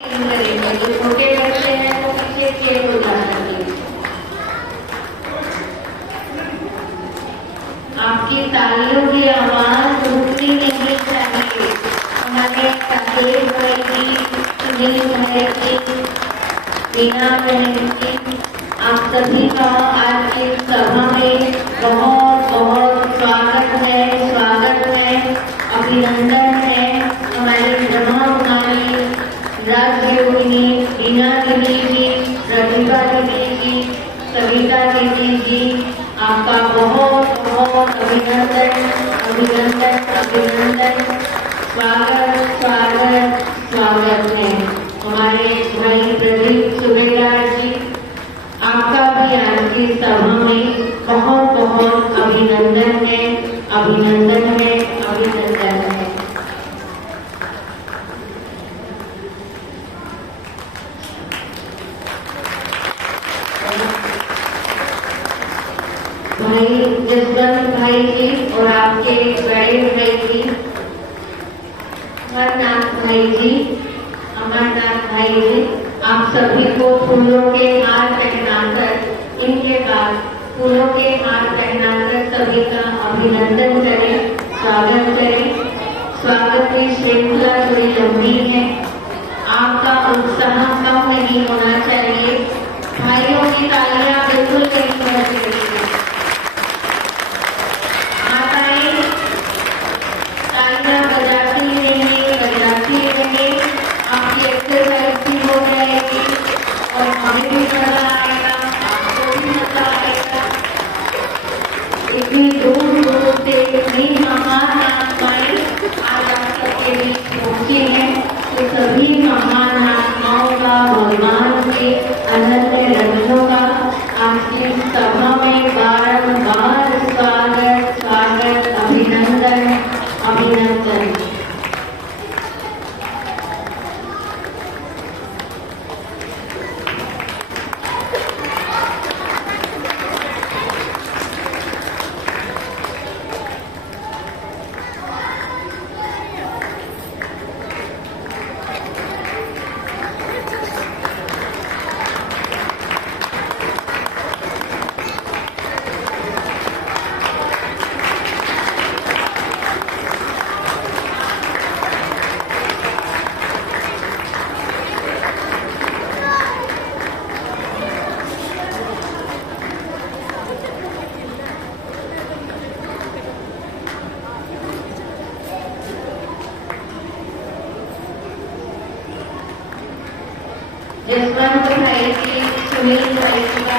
जो छोटे बच्चे हैं वो पीछे खेल हो जाते हैं। आपकी तालियों की आवाज रुकनी नहीं चाहिए। हमारे राकेश भाई की, सुनील भाई की, मीना बहन की, आप सभी का आज की सभा में बहुत बहुत स्वागत है, अभिनंदन है। हमारी ब्रह्मा कुमारी राजयोगिनी मीना दीदी जी, प्रतिभा दीदी जी, सविता दीदी जी, आपका बहुत बहुत अभिनंदन, स्वागत है। हमारे भाई प्रदीप सुबेदार जी, आपका भी आज की सभा में बहुत बहुत अभिनंदन है। भाई जसवंत भाई जी और आपके बड़े भाई जी अमरनाथ भाई जी, आप सभी को फूलों के हार पहनाकर, इनके बाद फूलों के हार पहनाकर सभी का अभिनंदन करें, स्वागत करें। स्वागत की श्रृंखला थोड़ी लंबी है, आपका उत्साह कम नहीं होना चाहिए। भाइयों की तालियां बिल्कुल नहीं होना चाहिए। तालियां बजाती रहेंगे, आपकी एक्सरसाइज भी हो जाएगी और हमें भी मजा आएगा, आपको भी मजा आएगा। इतनी दूर दूर से इतनी महान आत्माएं आज आप सबके बीच पहुंची हैं, तो सभी महान आत्माओं का, भगवान के अनंत रत्नों का आज की सभा में बारंबार स्वागत, अभिनंदन। जसवंत भाई की, सुनील भाई का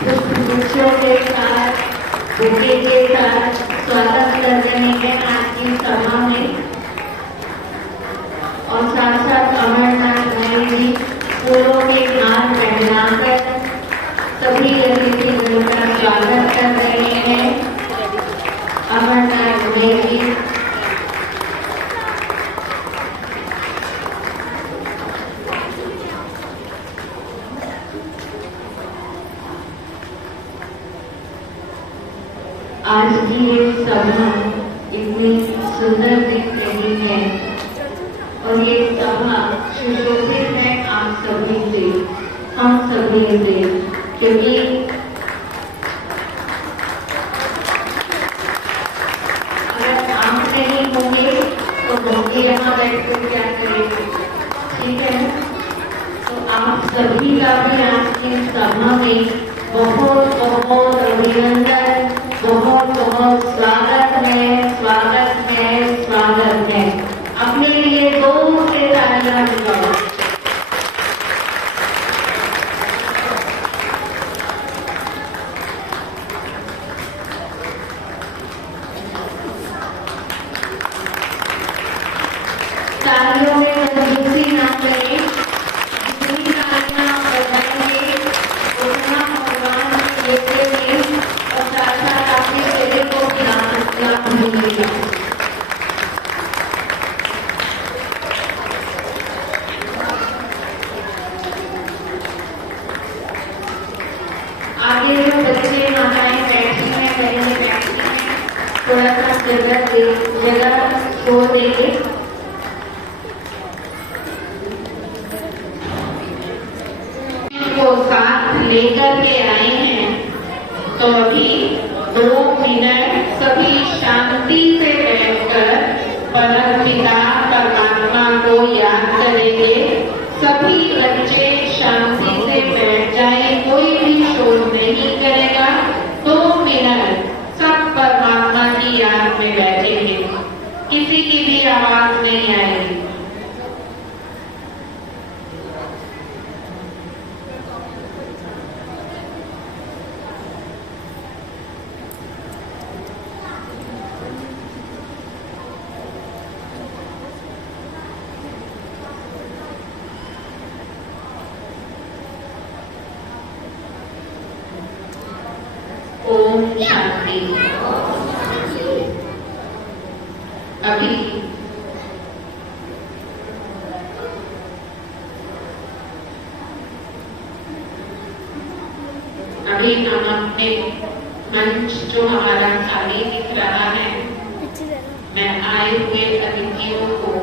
पुष्पों के साथ, बुके के साथ स्वागत कर रहे हैं आज की सभा में। और साथ साथ अमरनाथ भाई जी फूलों के हार पहनाकर सभी अतिथियों का स्वागत कर रहे हैं। अमरनाथ भाई जी, आज की ये सभा इतनी सुंदर दिख रही है और ये सभा सुशोभित है आप सभी से, हम सभी से, क्योंकि अगर आप नहीं होंगे तो होंगे यहाँ बैठ कर क्या करेंगे, ठीक है। तो आप सभी का भी आज की सभा में बहुत बहुत अभिनंदन, बहुत बहुत स्वागत है। अपने लिए दो से तालियां बजाओ। तालियों में कंजूसी ना करें, जितनी तालियां बजाएंगे उतना भगवान के लेते में और साथ साथ आपके शरीर को लाभ मिलेगा। आगे जो बच्चे माताएं बैठी हैं, बहनें बैठी हैं, थोड़ा सा जगह छोड़ देंगे। को साथ लेकर के आए हैं, तो अभी 2 मिनट सभी शांति से बैठकर परमपिता परमात्मा को याद करेंगे। सभी बच्चे शांति से बैठ जाए, कोई भी शोर नहीं करेगा। 2 मिनट सब परमात्मा की याद में बैठेंगे, किसी की भी आवाज नहीं आएगी। ओम शांति। अभी हम अपने मंच जो हमारा खाली दिख रहा है, मैं आए हुए अतिथियों को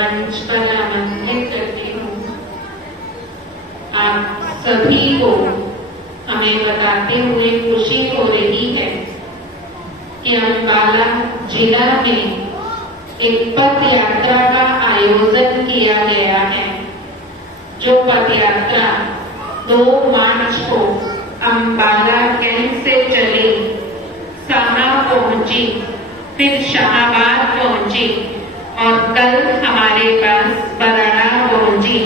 मंच पर आमंत्रित करती हूँ। आप सभी को हमें बताते हुए खुशी हो रही है कि अम्बाला जिला में एक पद यात्रा का आयोजन किया गया है। जो पद यात्रा 2 मार्च को अम्बाला कैंप से चली, साना पहुंची, फिर शाहबाद पहुंची और कल हमारे पास बराड़ा पहुंची।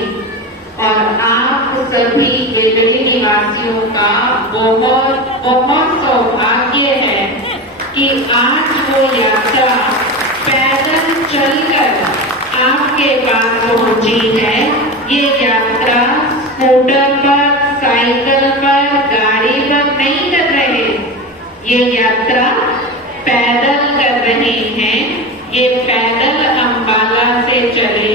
और आप सभी बेलड़ी निवासियों का बहुत बहुत सौभाग्य है कि आज वो यात्रा पैदल चलकर आपके पास पहुंची है। ये यात्रा स्कूटर पर, साइकिल पर, गाड़ी पर नहीं कर रहे, ये यात्रा पैदल कर रहे हैं। ये पैदल अम्बाला से चले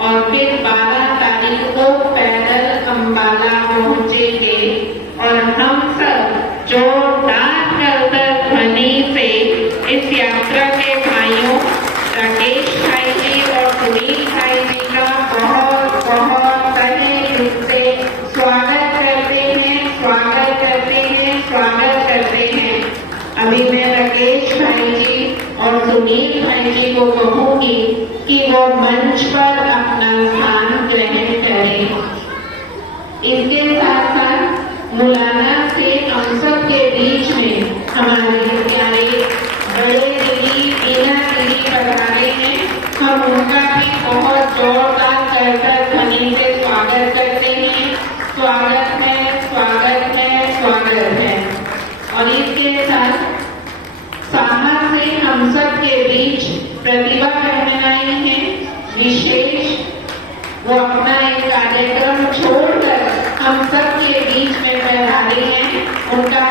और फिर 12 तारीख को पैदल अम्बाला पहुंचेंगे। और हम सब जोरदार करतल ध्वनि से इस यात्रा के भाइयों राकेश भाई जी और सुनील भाई जी का बहुत बहुत तहे दिल से स्वागत करते हैं, स्वागत करते हैं, स्वागत करते हैं। अभी मैं राकेश भाई जी और सुनील भाई जी को कहूंगी कि वो मंच पर अपना स्थान ग्रहण करें। इसके साथ साथ मुलाना से हम सब के बीच में हमारे प्यारे बड़े दीदी मीना दीदी पधारे हैं। हम उनका भी बहुत जोरदार करतल ध्वनि से स्वागत करते हैं। स्वागत है, स्वागत है, स्वागत है। और इसके साथ साहा से हम सब के बीच प्रतिभा बहन आई हैं, विशेष वो अपना एक कार्यक्रम छोड़कर हम सब के बीच में पधारे हैं। उनका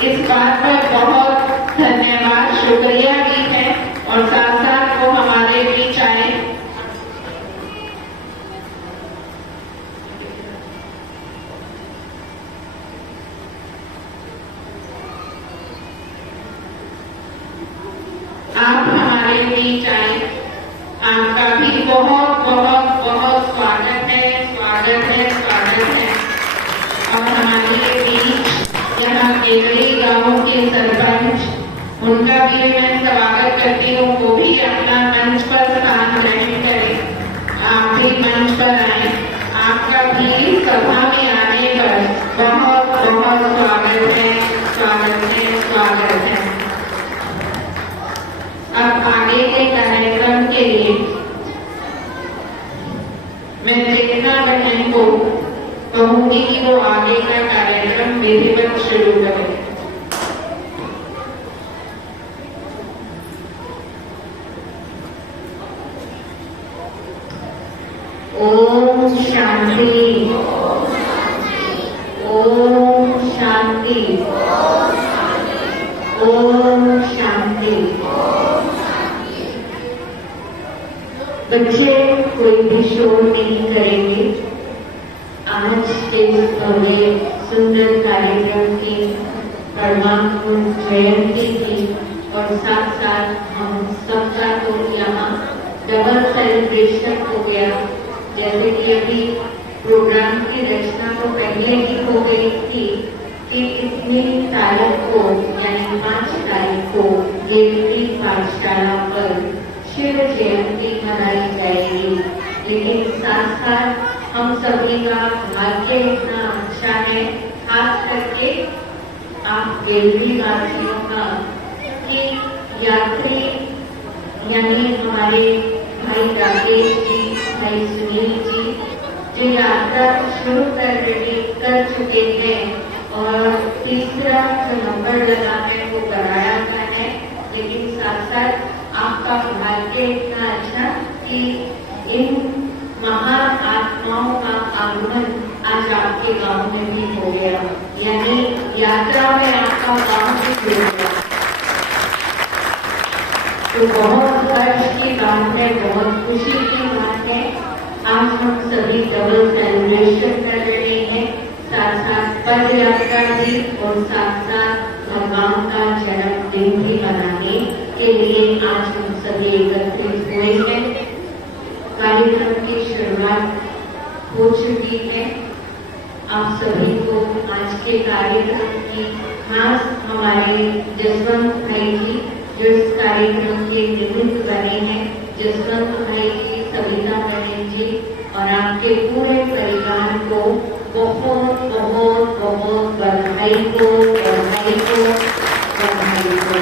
इस बात पर बहुत धन्यवाद, शुक्रिया भी है। और साथ साथ वो हमारे बीच आए। आप हमारे बीच आए, आपका भी बहुत बहुत बहुत स्वागत है, स्वागत है, स्वागत है। और हमारे बीच यहाँ केवड़ी गांव के सरपंच, उनका भी मैं स्वागत करती हूँ। वो भी अपना मंच पर स्थान ग्रहण करें। आप भी मंच पर आए। आपका भी सभा में आने पर बहुत बहुत स्वागत है, स्वागत है, स्वागत है। अब आगे के कार्यक्रम के लिए मैं चेतना बहन को कहूंगी कि वो आगे का कार्यक्रम विधिवत शुरू करें। ओम शांति, ओम शांति, ओम शांति। बच्चे कोई भी शोर नहीं करेंगे। आज के भव्य सुंदर कार्यक्रम की परमात्मा जयंती थी और साथ साथ हम सबका तो यहाँ डबल सेलिब्रेशन हो गया। जैसे कि अभी प्रोग्राम की रचना तो पहले ही हो गई थी कि इतनी तारीख को यानी 5 तारीख को गेवरी पाठशाला पर शिव जयंती मनाई जाएगी। लेकिन साथ साथ हम सभी का भाग्य इतना अच्छा है, खास करके आप गेवरी वासियों का, कि यात्री यानी हमारे भाई राकेश जी, भाई सुनील जी जो यात्रा शुरू कर चुके हैं और तीसरा जो नंबर लगा है वो कराया गया है। लेकिन साथ साथ आपका भाग्य इतना अच्छा कि इन महान आत्माओं का आगमन आज आपके गांव में भी हो गया, यानी यात्रा में आपका गांव भी जुड़ गया। तो बहुत हर्ष की बात है, बहुत खुशी की बात है। आज हम सभी डबल सेलिब्रेशन कर रहे हैं, साथ साथ पद यात्रा भी और साथ साथ भगवान का जन्मदिन भी मनाने के लिए आज हम सभी एकत्रित हुए हैं। कार्यक्रम की शुरुआत हो चुकी है। आप सभी को आज के कार्यक्रम की खास हमारे जसवंत भाई जी जो इस कार्यक्रम के निमित्त बने हैं, जसवंत भाई जी, सविता बहन जी और आपके पूरे परिवार को बहुत बहुत बहुत बधाई को, बधाई को, बधाई को।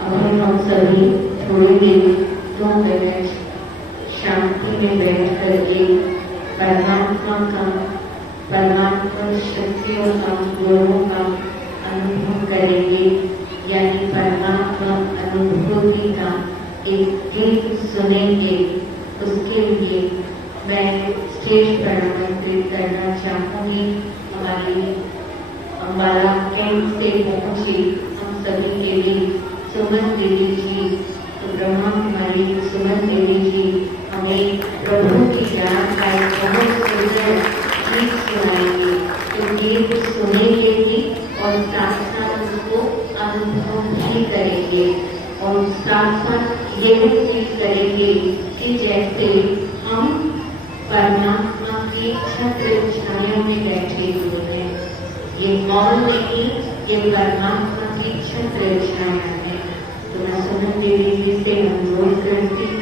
अब हम सभी थोड़ी देर 2 मिनट शांति में बैठ करके परमात्मा शक्तियों का, गुणों का अनुभव करेंगे, यानी परमात्मा अनुभूति का एक गीत सुनेंगे। उसके लिए मैं स्टेज पर आमंत्रित करना चाहूंगी हमारी अम्बाला कैंप से पहुंची हम सभी के लिए सुमन देवी जी। तो ब्रह्मा कुमारी सुमन देवी जी हमें प्रभु की ज्ञान का एक बहुत सुंदर गीत सुनाएंगे। तो गीत सुनेंगे भी और साथ साथ उसको अनुभव भी करेंगे और साथ साथ ये भी फील करेंगे कि जैसे हम परमात्मा की छत्र छाया में बैठे हुए हैं। ये मॉल नहीं, ये परमात्मा की छत्र छाया है। तो मैं सुमन देवी जी से अनुरोध करती हूँ।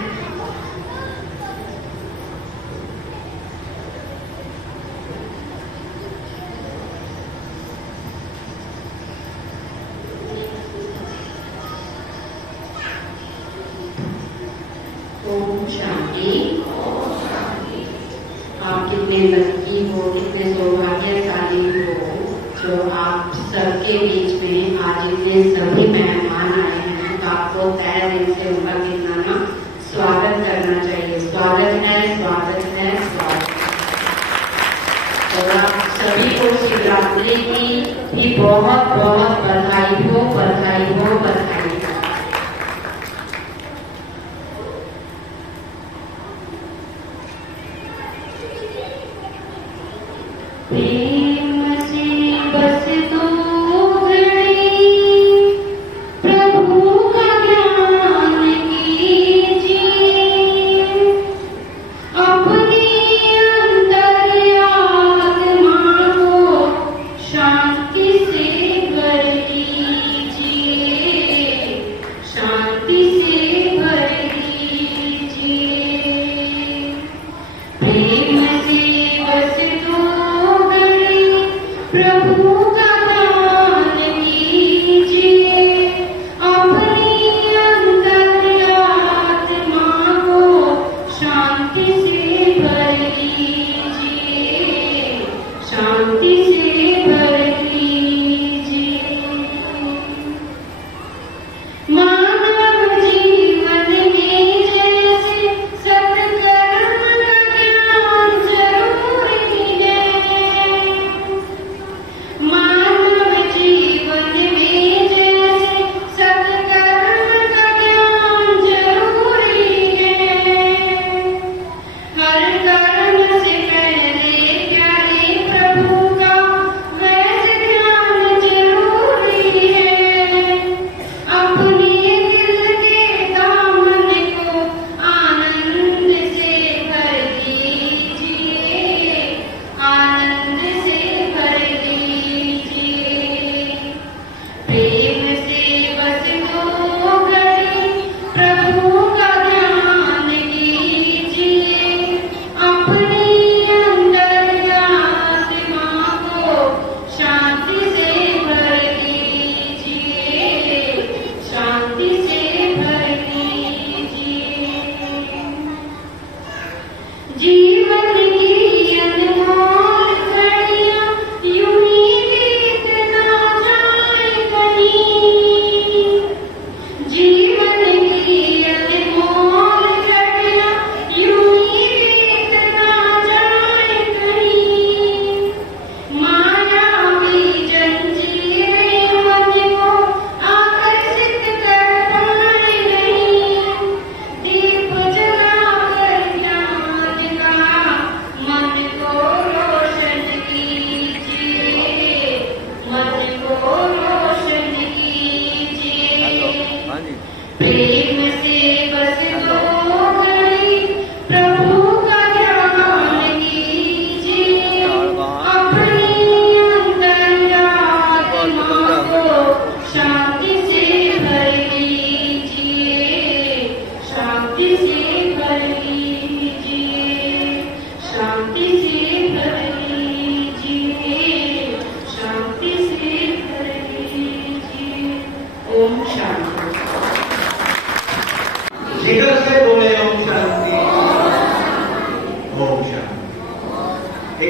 ओम शांति। आप कितने लकी हो, कितने सौभाग्यशाली हो जो आप सबके बीच में आज इतने सभी मेहमान आए हैं। तो आपको तहे दिल से उनका कितना स्वागत करना चाहिए। स्वागत है, स्वागत है, स्वागत। और आप सभी को शिवरात्रि की भी बहुत बहुत बधाई हो, बधाई हो, बधाई हो। प्रेम से बस दो घड़ी प्रभु का ज्ञान कीजिए, अपनी अंतर्यात्मा को शांति से भर लीजिए, शांति से भर लीजिए। प्रेम से बस दो घड़ी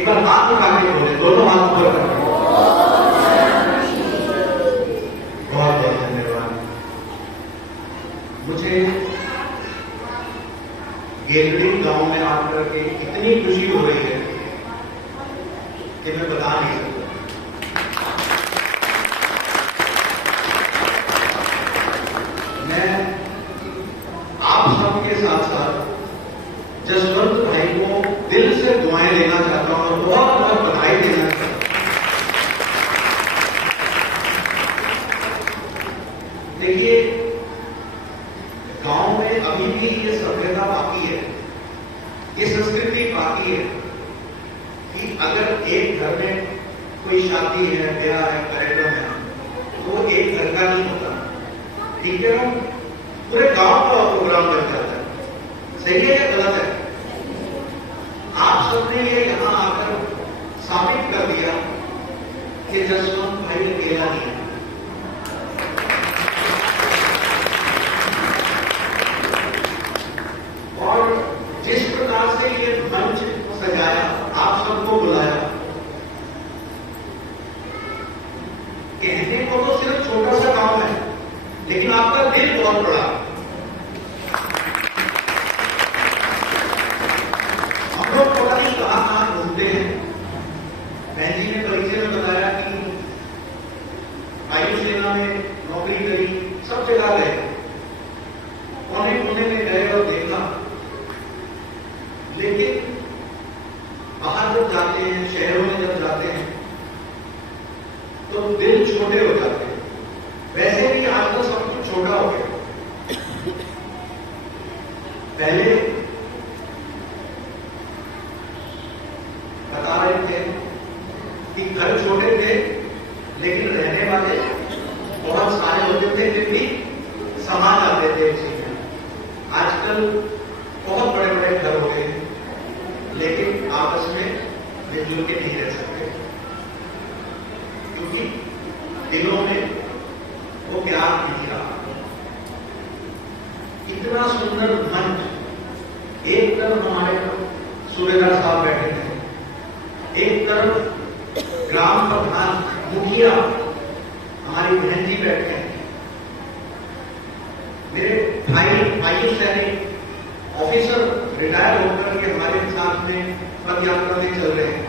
बार हाथ उठा के बोले, दोनों हाथ ऊपर कर। बहुत बहुत धन्यवाद। मुझे गेलड़ी गांव में आकर के इतनी खुशी हो रही है कि मैं बता नहीं सकता। मैं आप सबके साथ साथ जसवंत भाई को दिल से दुआएं देना चाहता हूं और बहुत बहुत बधाई देना चाहता हूं। देखिए, गांव में अभी भी ये सभ्यता बाकी है, ये संस्कृति बाकी है कि अगर एक घर में कोई शादी है, ब्याह है, कार्यक्रम है, तो एक घर का नहीं होता, ठीक है ना, पूरे गांव का प्रोग्राम बन जाता है। सही है या गलत है? आप सबने ये यहां आकर साबित कर दिया कि जसवंत भाई अकेला नहीं है। और जिस प्रकार से ये मंच सजाया, आप सबको बुलाया, कहने को तो सिर्फ छोटा सा काम है, लेकिन आपका दिल बहुत बड़ा। हम लोग पता नहीं कहां घूमते हैं। बहन जी ने परिचय में बताया कि वायुसेना में नौकरी करी, सब जगह गए, कोने कोने में गए और देखा, लेकिन बाहर जब जाते हैं, शहरों में जब जाते हैं, तो दिल छोटे हो जाते हैं। वैसे भी आजकल सब कुछ छोटा हो गया। पहले बता रहे थे कि घर छोटे थे, लेकिन रहने वाले बहुत सारे होते थे, फिर भी समा जाते थे उसी में। आजकल बहुत बड़े बड़े घर हो गए हैं, लेकिन आपस में मिलजुल के नहीं रह सकते, क्योंकि दिलों में वो प्यार नहीं रहा। इतना सुंदर मंच, एक तरफ हमारे सूर्यदास साहब बैठे थे, एक तरफ ग्राम प्रधान मुखिया हमारी बहन जी बैठे हैं, मेरे भाई वायु सैनिक ऑफिसर रिटायर होकर के हमारे साथ में पद यात्रा में चल रहे हैं।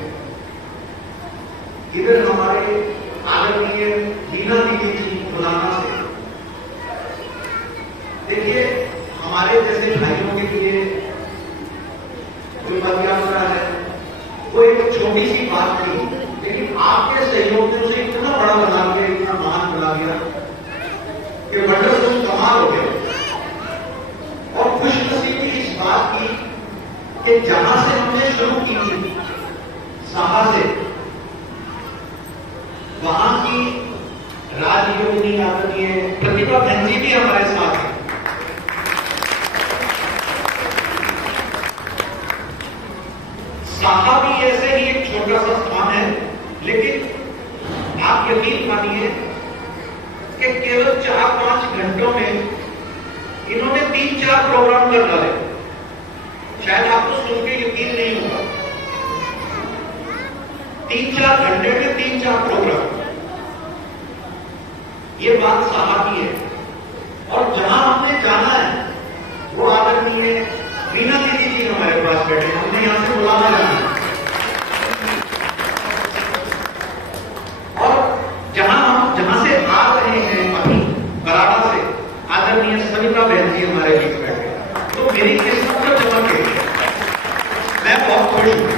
इधर हमारे आदरणीय लीना दीदी जी बुलाना से। देखिए, हमारे जैसे भाइयों के लिए जो पद यात्रा है वो एक छोटी सी बात थी, लेकिन आपके सहयोग ने उसे इतना बड़ा बना दिया, इतना महान बना दिया कि वंडरफुल कमाल हो गया। और खुशनसीबी इस बात की कि जहां से हमने शुरू की थी, साहा से, वहां की राजयोगिनी आदरणीय प्रतिभा बहन जी भी हमारे साथ है। साहा भी ऐसे ही एक छोटा सा स्थान है, लेकिन आप यकीन मानिए कि केवल 4-5 घंटों में इन्होंने 3-4 प्रोग्राम कर डाले। शायद आपको सुन के यकीन नहीं होगा, 3-4 घंटे में 3-4 प्रोग्राम। ये बात साहा की है। और जहां हमने जाना है वो आदरणीय रीना दीदी जी हमारे पास बैठे, हमने यहां से बुलाना जाना। और जहां से आ रहे हैं अभी बराड़ा से, आदरणीय सविता बहन जी हमारे बीच बैठे, तो मेरी किस्मत को चमक है, मैं बहुत खुश हूं।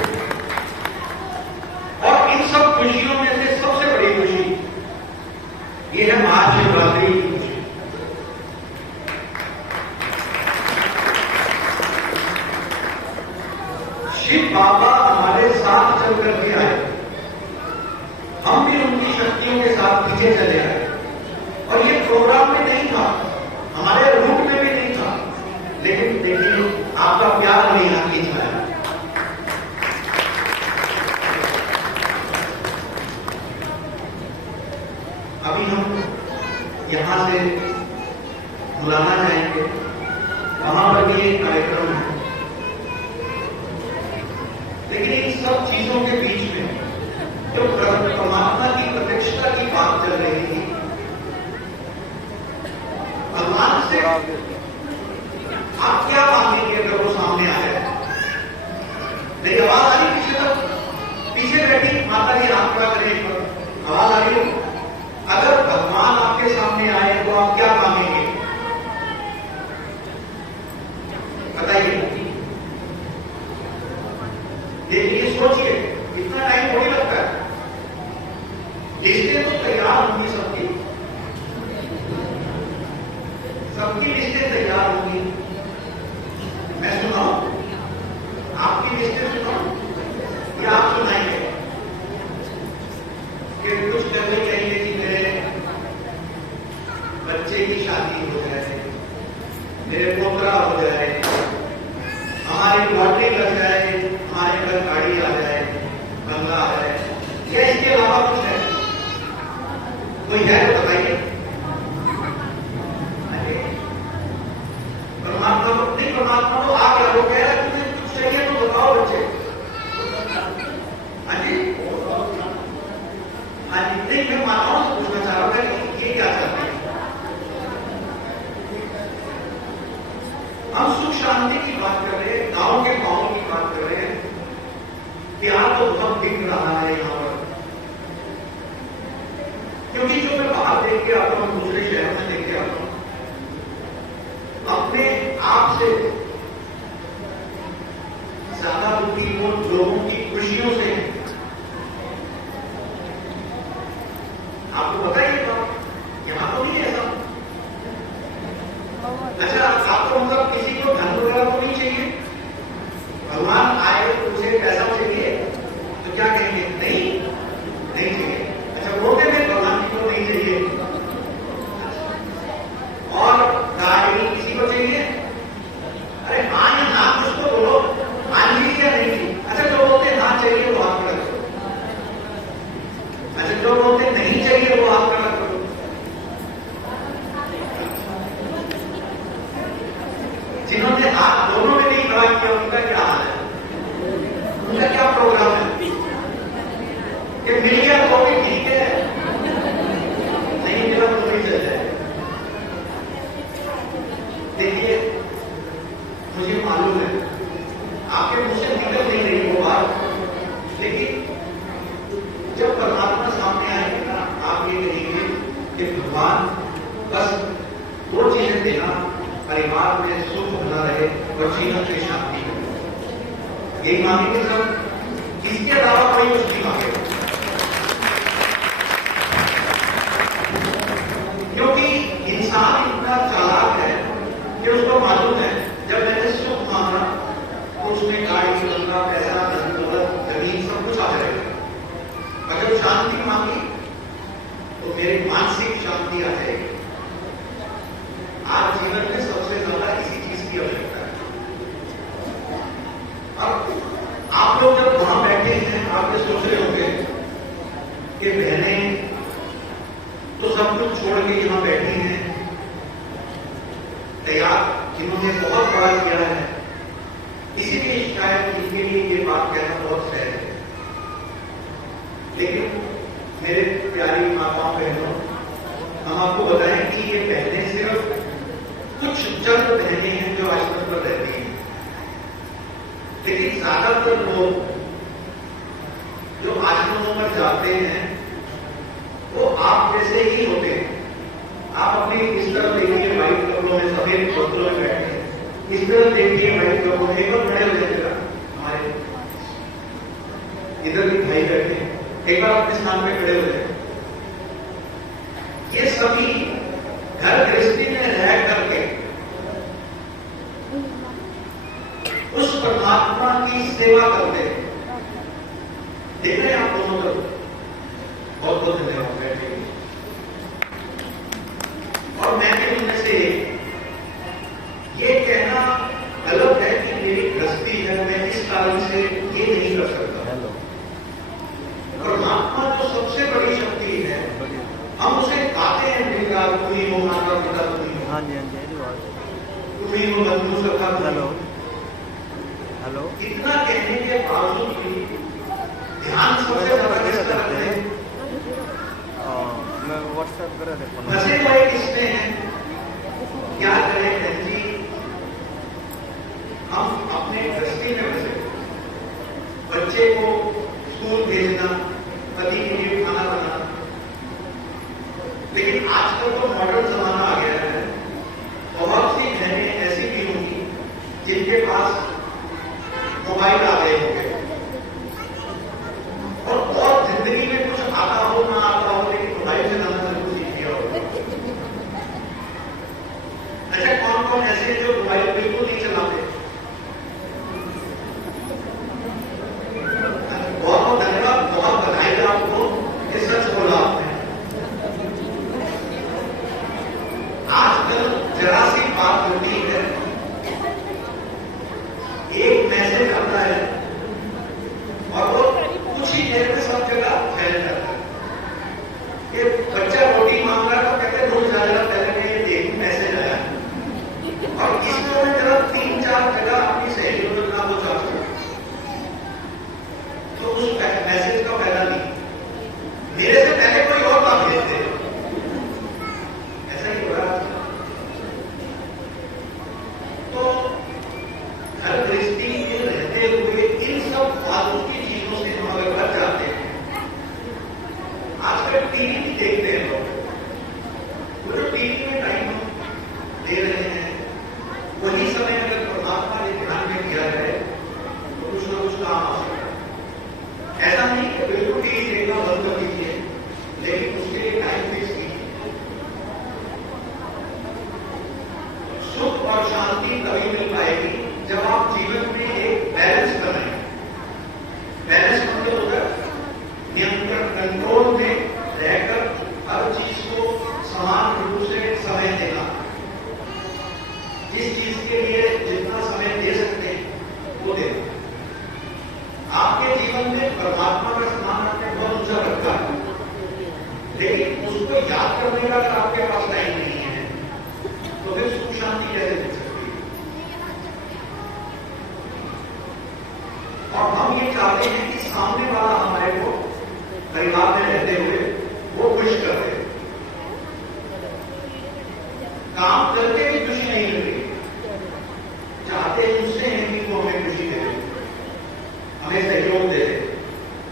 और इन सब खुशियों में से सबसे बड़ी खुशी ये है महाशिवरात्रि की खुशी। शिव बाबा हमारे साथ चल करके आए, हम भी उनकी शक्तियों के साथ पीछे चले आए। और ये प्रोग्राम में नहीं था, हमारे रूट में भी नहीं था, लेकिन देखिए आपका प्यार हमें यहां खींच आया। अभी हम यहां से बुलाना जाएंगे, वहां पर भी एक कार्यक्रम है, लेकिन इन सब चीजों के बीच आप क्या मांगेंगे अगर वो सामने आ जाए? नहीं, आवाज आ रही पीछे तक? पीछे बैठी माता जी हाथ खड़ा करें, आवाज आ रही हो? अगर भगवान आपके सामने आए तो आप क्या मांगेंगे? बताइए। ये सोचिए, इतना टाइम थोड़ी लगता है। लिस्टें तो तैयार होंगी सबकी, सबकी लिस्टें तैयार होंगी। मैं सुनाऊं? आपकी लिस्टें सुनाऊं या आप सुनाएंगे? कि कुछ करने चाहिए कि मेरे बच्चे की शादी हो जाए, मेरे पोतरा हो जाए, हमारी लॉटरी लग जाए, हमारे घर गाड़ी आ जाए, बंगला आ जाए, या इसके अलावा कुछ है? कोई है तो बताइए। अरे परमात्मा को नहीं, परमात्मा को आ गया, वो कह रहा है तुझे कुछ चाहिए तो बताओ बच्चे। हाँ जी, हाँ जी। नहीं, मैं माताओं से पूछना चाह रहा हूँ कि ये क्या चाहते हैं? हम सुख शांति की बात कर रहे हैं, गांव के माहौल की बात कर रहे हैं। प्यार तो बहुत दिख रहा है यहां पर, क्योंकि जो मैं बाहर देख के आता हूं, दूसरे शहर में देख के आता हूं, अपने आप से ज्यादा दुखी वो लोगों की खुशियों से है। आपको पता ही था, यहां तो नहीं है ऐसा। अच्छा, आपको मतलब किसी को धन वगैरह तो नहीं चाहिए? भगवान आए तो उसे पैसा चाहिए तो क्या कहेंगे? नहीं, नहीं चाहिए। अच्छा, बोलते हैं भगवान जी को नहीं चाहिए। और गाड़ी किसी को चाहिए? अरे हाँ या ना कुछ तो बोलो, मान लीजिए या नहीं लीजिए। अच्छा, जो बोलते हैं हाँ चाहिए वो हाथ खड़ा करो। अच्छा, जो बोलते नहीं चाहिए वो हाथ खड़ा करो। जिन्होंने हाथ दोनों में नहीं खड़ा किया उनका क्या हाल है? उनका क्या प्रोग्राम है? कि मिल गया तो भी ठीक है, नहीं मिला तो भी चल जाए। देखिए, मुझे मालूम है आपके मुंह से निकल नहीं रही वो बात, लेकिन जब परमात्मा सामने आएंगे ना, आप ये कहेंगे कि भगवान बस दो चीजें देना, परिवार में सुख बना रहे और जीवन की शांति हो। यही मांगेंगे सब, इसके अलावा कोई कुछ नहीं मांगेगा। क्योंकि इंसान इतना चालाक है कि उसको मालूम है जब मैंने सुख मांगा तो उसमें गाड़ी, बंगला, पैसा, धन दौलत, जमीन सब कुछ आ जाएगा। अगर शांति मांगी तो मेरी मानसिक शांति आ जाएगी। आज जीवन में सबसे ज्यादा इसी चीज की आवश्यकता है। अब आप लोग जब वहां बैठे हैं, आप ये सोच रहे होंगे कि बहनें तो सब कुछ छोड़ के यहां बैठी हैं, तैयार, जिन्होंने बहुत बड़ा किया है, इसीलिए शायद इनके लिए ये बात कहना बहुत सहज है। लेकिन मेरे प्यारी माताओं बहनों, हम आपको बताएं कि ये बहनें सिर्फ कुछ चंद बहनें हैं जो आश्रम पर रहती हैं, लेकिन ज्यादातर लोग जो आश्रमों पर जाते हैं वो आप जैसे ही होते हैं। आप अपनी इस तरफ देखिए, व्हाइट कपड़ों में, सफेद कपड़ों में बैठे, इस तरफ देखिए व्हाइट कपड़ों में, एक बार खड़े हो जाएगा। हमारे इधर भी भाई बैठे हैं, एक बार अपने स्थान में खड़े हो जाए। ये सभी घर गृहस्थी में रह करके उस परमात्मा की सेवा करते हैं। देख रहे हैं आप दोनों तरफ। बहुत बहुत धन्यवाद बैठे। और मैं भी उनमें से ये कहना गलत है कि मेरी गृहस्थी है, मैं इस कारण से ये नहीं कर सकता। परमात्मा जो सबसे बड़ी शक्ति है, हम उसे गाते हैं, मेरा तुम्ही हो, माता पिता तुम्ही हो, तुम्ही हो बंधु सखा। हेलो, इतना कहने के बावजूद भी ध्यान सबसे ज्यादा किसका रखते हैं? मैं व्हाट्सएप कर फंसे हुए किसमें हैं क्या करें बहन जी, हम अपने गृहस्थी में बसे, बच्चे को स्कूल भेजना, पति के लिए खाना बनाना, लेकिन आजकल तो मॉडर्न जमाना आ गया है। बहुत सी बहनें ऐसी भी होंगी जिनके पास मोबाइल आ गए होंगे और जिंदगी में कुछ आता हो ना आता हो, लेकिन मोबाइल चलाना जरूर सीख लिया होगा। अच्छा, कौन कौन ऐसे हैं जो मोबाइल बिल्कुल नहीं चलाते? बहुत बहुत धन्यवाद, बहुत बधाई आपको, ये सच बोला आपने। आजकल जरा सी बात होती है, एक मैसेज आता है और वो कुछ ही देर में सब जगह फैल जाता है। ये बच्चा रोटी मांग रहा है तो कहते हैं रुक जाएगा, पहले मैं ये देखूं मैसेज आया, और इसको मैं जरा 3-4 जगह अपनी सहेलियों में ना वो चाहता हूं, तो उस मैसेज का फायदा नहीं, मेरे से पहले कोई और ना भेज दे, ऐसा ही हो रहा है। तो हर गृहस्थी में रहते हुए इन सब फालतू की चीजों से हम अगर बच जाते हैं, आजकल टीवी भी देखते हैं लोग, वो जो टीवी में टाइम हम दे रहे हैं, वही समय अगर परमात्मा के ध्यान में किया जाए तो कुछ ना कुछ काम आ सकता है। ऐसा नहीं कि बिल्कुल टीवी देखना बंद कर दीजिए, लेकिन उसके लिए टाइम फिक्स कीजिए। सुख और शांति तभी मिल पाएगी जब आप जीवन में एक बैलेंस कर रहे हैं। बैलेंस मतलब होता है नियंत्रण, कंट्रोल में रहकर हर चीज को समान रूप से समय देना। जिस चीज के लिए जितना समय दे सकते हैं वो देना। आपके जीवन में परमात्मा का स्थान आपने बहुत ऊंचा रखा है, लेकिन उसको याद करने का अगर आपके पास टाइम नहीं है तो फिर सुख शांति कैसे मिल सकती है? और हम ये चाहते हैं कि सामने वाला हमारे को परिवार में रहते हुए वो खुश कर दे, काम करके भी खुशी नहीं मिलती, चाहते उससे हैं कि वो हमें खुशी दे, हमें सहयोग दे,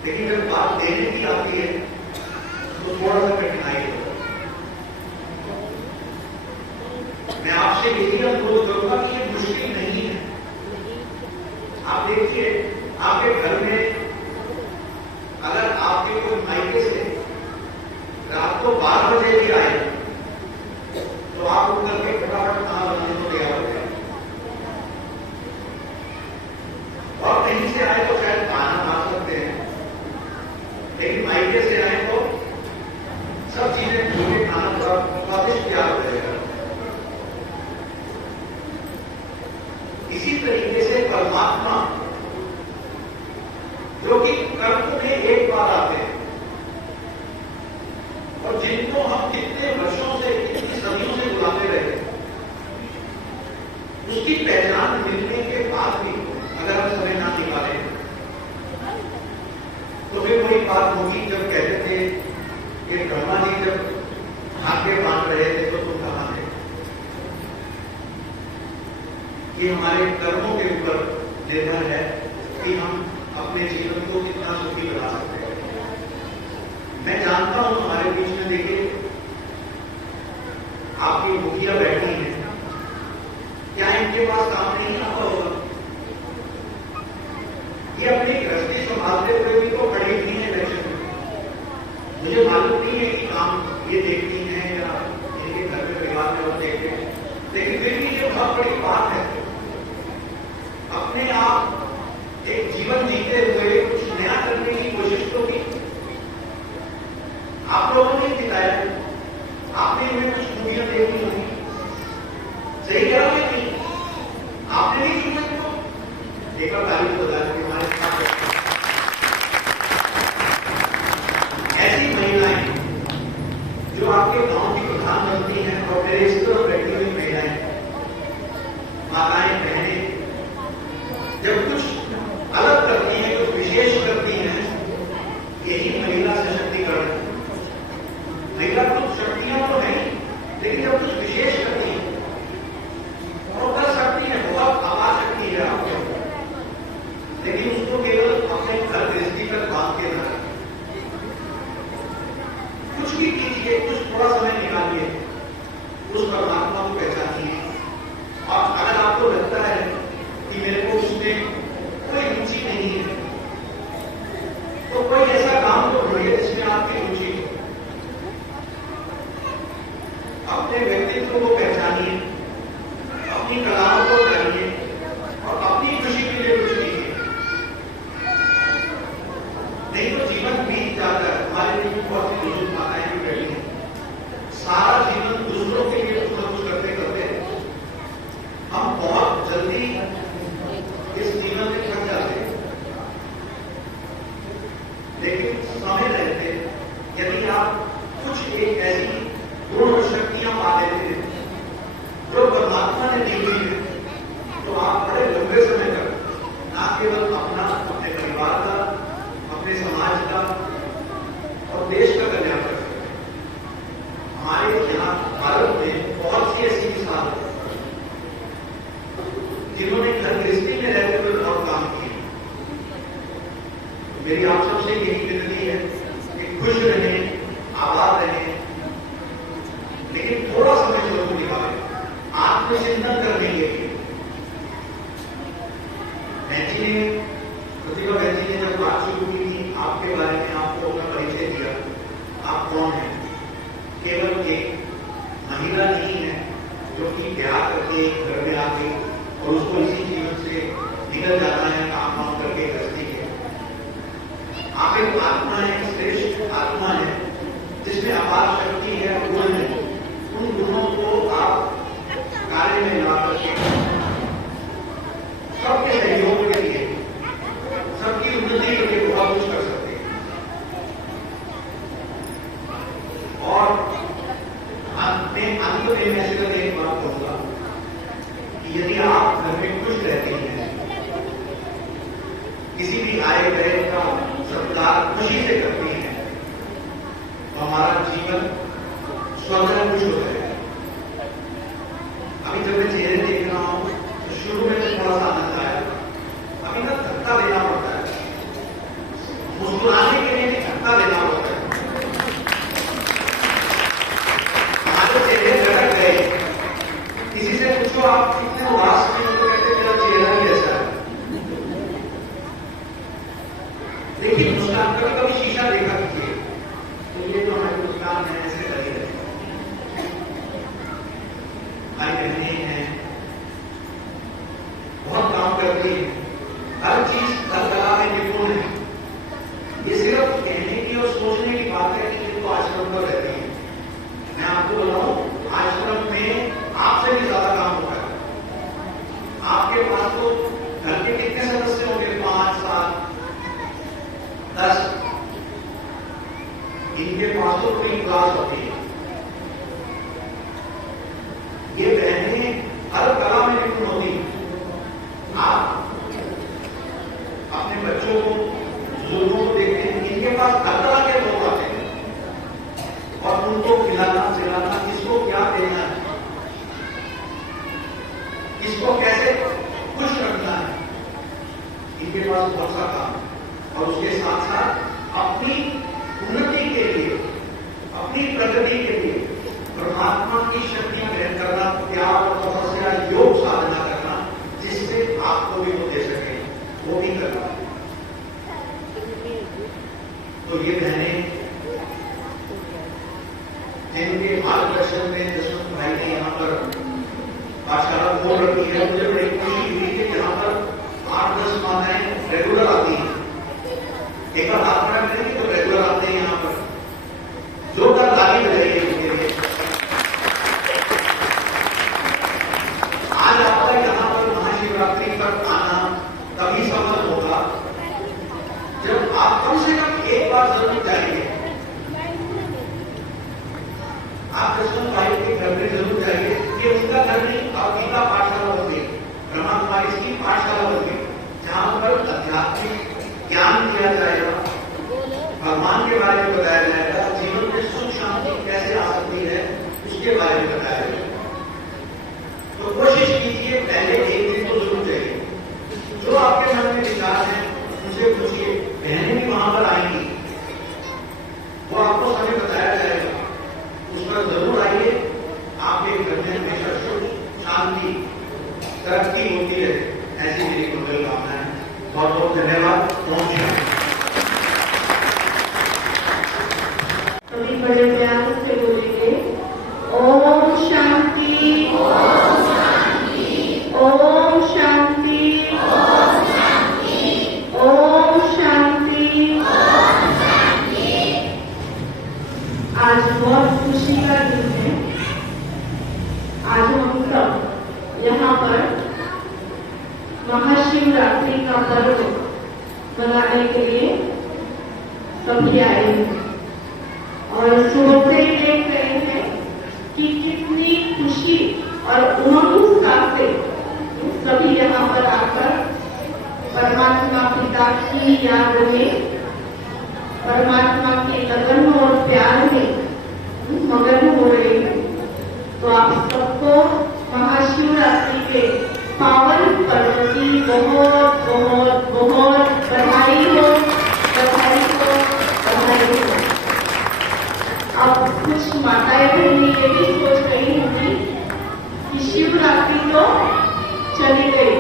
लेकिन जब बात देने की आती है तो थोड़ा सा कठिनाई होता है। मैं आपसे यही अनुरोध करूंगा कि ये मुश्किल नहीं है। आप देखिए, आपके घर में अगर आपके कोई मायके से रात को 12 बजे भी आए तो आप उठ करके फटाफट खाना बनाने को तैयार हो जाए, और कहीं से आए तो शायद खाना खा सकते हैं, लेकिन मायके से आए तो सब चीजें धो के खाना थोड़ा स्वादिष्ट तैयार हो जाएगा। इसी तरीके से परमात्मा जो कि कर्म में एक बार आते हैं और जिनको हम कितने वर्षों से, कितनी सदियों से बुलाते रहे, उसकी पहचान मिलने के बाद भी अगर हम समय ना निकाले तो फिर वही बात होगी जब कहते थे कि ब्रह्मा जी जब भाग्य बांट रहे थे तो तुम कहां थे? ये हमारे कर्मों के ऊपर निर्भर है कि हम अपने जीवन को कितना सुखी बना सकते हैं। मैं जानता हूं हमारे बीच में देखिए आपकी मुखिया बैठी हैं, क्या इनके पास काम नहीं आता होगा? ये अपनी गृहस्थी संभालते हुए भी तो खड़ी हुई है इलेक्शन में। मुझे मालूम नहीं है कि काम ये देखती हैं या इनके घर में परिवार में वो देखते हैं, लेकिन फिर भी ये बहुत बड़ी बात है। अपने आप एक जीवन जीते हुए कुछ नया करने की कोशिश तो की। आप लोगों ने दिखाया, आपने इन्हें कुछ मूवियां देखी होगी, सही कहा कि नहीं? आपने नहीं सुना इनको? एक बार तारीफ हो जाए हमारे साथ। ऐसी महिलाएं जो आपके गांव की प्रधान बनती हैं और मेरे इस तरफ बैठी हुई महिलाएं, माताएं, बहनें, जब कुछ अलग करती हैं, कुछ विशेष करती हैं, यही महिला सशक्तिकरण है। महिला कुछ शक्तियां तो है, लेकिन जब कुछ विशेष तो कोई ऐसा काम तो ढूंढिए जिसमें आपकी रुचि हो। अपने व्यक्तित्व को पहचानिए, अपनी कलाओं को जानिए और अपनी खुशी के लिए कुछ कीजिए। नहीं तो जीवन बीत जाता है। हमारे लिए बहुत सी बुजुर्ग माताएं भी बैठी हैं, सारा जीवन दूसरों के लिए कुछ न कुछ करते करते हम बहुत जल्दी इस जीवन में थक जाते हैं। लेकिन समय रहते यदि आप कुछ एक ऐसी गुण और शक्तियां पा लेते हैं जो परमात्मा ने दी हुई है, तो आप बड़े लंबे समय तक न केवल अपना, अपने परिवार का, अपने समाज का और देश का कल्याण कर सकते हैं। हमारे यहाँ भारत में बहुत सी ऐसी मिसाल है जिन्होंने घर गृहस्थी में रहते हुए बहुत काम किए। मेरी आप सबसे यही विनती है कि खुश रहें, आबाद रहें, लेकिन थोड़ा समय जरूर निकालें आत्मचिंतन करने के लिए। प्रतिभा बहन जी ने जब बात शुरू की थी आपके बारे में, आपको अपना परिचय दिया, आप कौन हैं? केवल एक महिला नहीं है जो कि ब्याह करके घर में आके और उसको इसी जीवन से निकल जाना है, काम वाम करके गृहस्थी के। आप एक आत्मा है, श्रेष्ठ आत्मा है जिसमें अपार शक्ति है, गुण है। उन गुणों को आप कार्य में ला करके सबके सहयोग के लिए, सबकी उन्नति के लिए बहुत कुछ कर सकते हैं। और अंत में मैं सिर्फ एक बात कहूंगा कि यदि आप घर में खुश रहते हैं, किसी भी आए गए का सत्कार खुशी से करती हैं, तो हमारा जीवन स्वतः खुश हो जाएगा। अभी जब मैं चेहरे देख रहा हूं तो शुरू में तो थोड़ा सा आनंद आया, अभी तक धक्का देना पड़ता है, मुस्कुराने के लिए भी धक्का देना पड़ता है। हमारे चेहरे झटक गए, किसी से पूछो आप कितने उदास हैं तो कहते मेरा चेहरा ही ऐसा है। देखिए मुस्कान, कभी कभी शीशा देखा कीजिए तो ये जो हमारी मुस्कान है ऐसे लगी रहती है। भाई बहनें हैं, बहुत काम करती है, हर चीज हर कला में निपुण है। ये सिर्फ कहने की और सोचने की बात है कि जिनको आश्रम पर रहती है। मैं आपको बताऊं, आश्रम में आपसे भी ज्यादा काम होता है। आपके पास तो घर के कितने सदस्य होंगे? 5, 7, 10। इनके पास तो पूरी क्लास होती है। ये बहनें हर कला में निपुण होती हैं। आप अपने बच्चों को, बुजुर्गों को देखते हैं, इनके पास हर तरह के लोग आते हैं और उनको खिलाना पिलाना, किसको क्या देना है, किसको कैसे खुश रखना है, इनके पास बहुत सा काम है। और उसके साथ साथ अपनी उन्नति के लिए, अपनी प्रगति के लिए परमात्मा की शक्तियां ग्रहण करना, त्याग और तपस्या, योग साधना करना, जिससे आपको भी वो दे सके, वो भी करना। तो ये बहनें जिनके मार्गदर्शन में जसवंत भाई ने यहाँ पर पाठशाला खोल रखी है, मुझे बड़ी खुशी हुई कि यहाँ पर 8-10 माताएं रेगुलर आती हैं। एक बार हाथ खड़ा करेंगे तो रेगुलर आते हैं यहाँ पर, जोरदार ताली बजाइए उनके लिए। आज आपका यहाँ पर महाशिवरात्रि तक आना तभी संभव होगा जब आप कम से कम एक बार जरूर जाइए। आप जसवंत भाई के घर में जरूर जाइए। ये उनका घर नहीं, आप गीता पाठशाला बन गई, ब्रह्मा कुमारी की पाठशाला बन गई, जहां पर आध्यात्मिक ज्ञान दिया जाएगा, भगवान के बारे में बताया जाएगा, जीवन में सुख शांति कैसे आ सकती है उसके बारे में बताया जाएगा। तो कोशिश कीजिए, पहले एक दिन तो जरूर जाइए। जो आपके मन में विचार है उनसे पूछिए। बहनें भी वहां पर आएंगी, वो आपको समय बताया जाएगा, उस पर जरूर आइए। आपके घर में हमेशा सुख शांति तरक्की होती है, ऐसी मेरी मंगल कामना है। बहुत बहुत धन्यवाद। सभी आए हैं और सुबह से ही देख रहे हैं कि कितनी खुशी और उमंग उत्साह से सभी यहाँ पर आकर परमात्मा पिता की याद में, परमात्मा के लगन और प्यार में मगन हो रहे हैं। तो आप सबको महाशिवरात्रि के पावन पर्व की बहुत बहुत बहुत बधाई हो, बधाई हो, बधाई हो। अब कुछ माताएं बहनें ये भी सोच रही होंगी कि शिवरात्रि तो चली गई,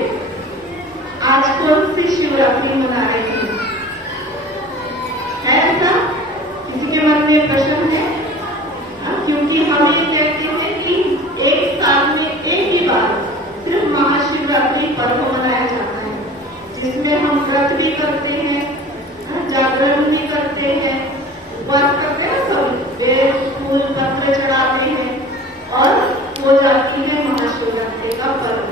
आज कौन सी शिवरात्रि मना रहे हैं? है ऐसा किसी के मन में प्रश्न है? क्योंकि हम ये कहते हैं कि एक साल में एक ही बार सिर्फ महाशिवरात्रि पर्व मनाया जाता है, जिसमें हम व्रत भी करते हैं, जागरण भी करते हैं, उपवास करते हैं, सब बेल फूल पत्र चढ़ाते हैं और हो जाती है महाशिवरात्रि का पर्व।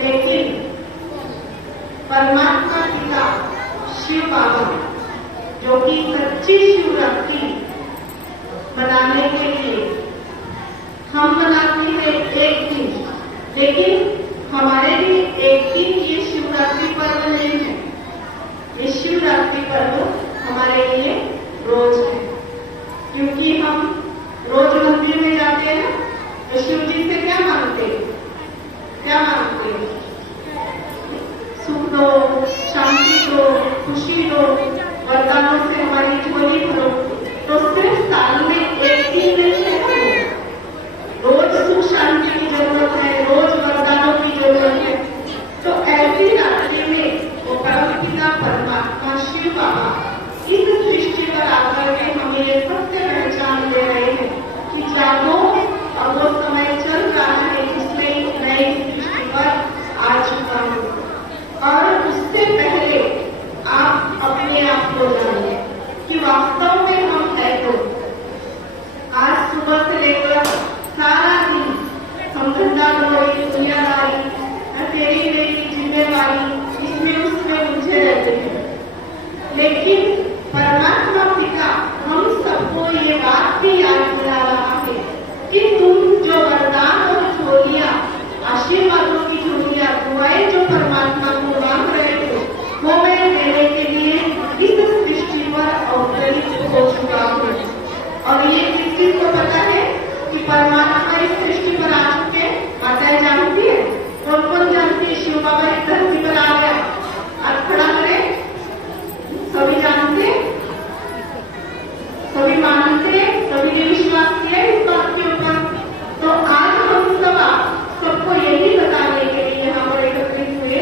लेकिन परमात्मा पिता शिव बाबा जो कि सच्ची शिवरात्रि मनाने के लिए हम मनाते हैं एक दिन, लेकिन हमारे लिए एक दिन ये शिवरात्रि पर्व नहीं है। ये शिवरात्रि पर्व हमारे लिए रोज है, क्योंकि हम रोज मंदिर में जाते हैं तो शिव जी से क्या मांगते हैं? क्या मांगते हैं? सुख दो, शांति दो, खुशी दो, वरदानों से हमारी झोली भरो। तो सिर्फ साल में एक दिन नहीं है, रोज सुख शांति की जरूरत है, रोज वरदानों की जरूरत है। तो ऐसी रात्रि में वो परमपिता परमात्मा शिव बाबा इस सृष्टि पर आकर के हमें ये सत्य पहचान दे रहे हैं कि जागो, अब वो समय चल रहा है जिसमें नई सृष्टि पर आ चुका हूँ। और उससे पहले आप अपने आप को जानिए कि वास्तव में हम है तो। आज सुबह से लेकर सारा दिन हम धंधादारी, दुनियादारी, तेरी मेरी जिम्मेवारी, इसमें उसमें उलझे रहते हैं। लेकिन परमात्मा पिता हम सबको ये बात भी याद दिला रहा है कि तुम जो वरदान और झोलियां, आशीर्वादों की झोलियां, दुआएं जो परमात्मा को मांग रहे हो, वो मैं देने के लिए इस सृष्टि पर अवतरित हो चुका हूँ। और ये किस चीज को पता है कि परमात्मा इस सृष्टि पर आ चुके? माताएं जानती है? कौन कौन जानती है? शिव बाबा इस धरती पर आ गया, आज खड़ा करे, सभी जानते, सभी मानते, सभी ने विश्वास किया इस बात के ऊपर। तो आज हम सबको यही बताने के लिए यहाँ पर एकत्रित हुए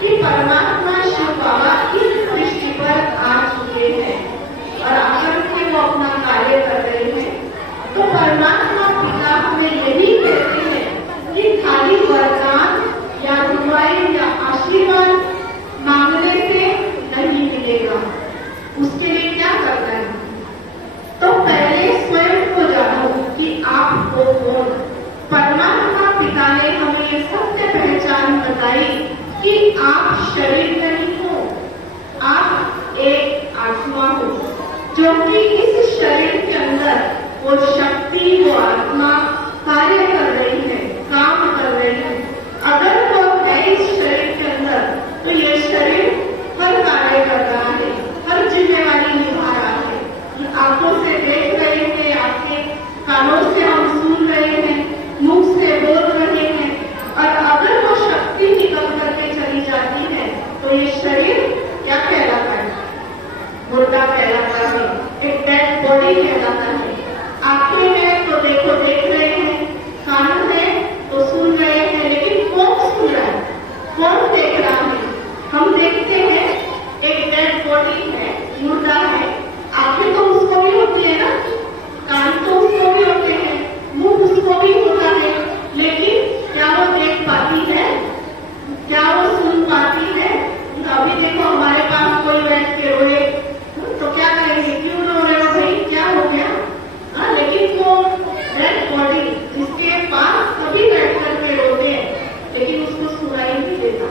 कि परमात्मा शिव बाबा इस सृष्टि पर आ चुके हैं और आकर के वो अपना कार्य कर रहे हैं। तो परमात्मा पिता हमें यही कहते हैं कि खाली वरदान या दुआएं या आशीर्वाद मांगने से नहीं मिलेगा। उसके लिए क्या करना है? तो पहले स्वयं को जानो कि आप हो कौन। परमात्मा पिता ने हमें ये सत्य पहचान बताई कि आप शरीर नहीं हो, आप एक आत्मा हो, जो कि इस शरीर के अंदर वो शक्ति, वो आत्मा कार्य कर रही है, काम कर रही है। अगर वो है इस शरीर के अंदर तो ये शरीर हर कार्य कर रहा है, हर जिम्मेवारी निभा रहा है। आंखों से देख रहे हैं, आपके कानों से हम सुन रहे हैं, मुंह से बोल रहे हैं। और अगर वो शक्ति निकल करके चली जाती है तो ये शरीर क्या कहलाता है? मुर्दा कहलाता है, एक डेड बॉडी कहलाता है। आंखें हैं तो देखो, देख रहे हैं, कान है तो सुन रहे हैं, लेकिन कौन सुन रहा है, कौन देख रहा है? हम देखते हैं एक डेड बॉडी है, मुर्दा है, आंखें तो उसको भी होती है ना, कान तो उसको भी होते हैं, मुंह उसको भी होता है, लेकिन क्या वो देख पाती है? क्या वो सुन पाती है? अभी देखो हमारे पास कोई बैठ के रोए तो क्या करेंगे? क्यों रो रहे हो भाई, क्या हो गया? लेकिन वो डेड बॉडी जिसके पास सभी बैठ करके रोते हैं, लेकिन उसको सुनाई नहीं देता।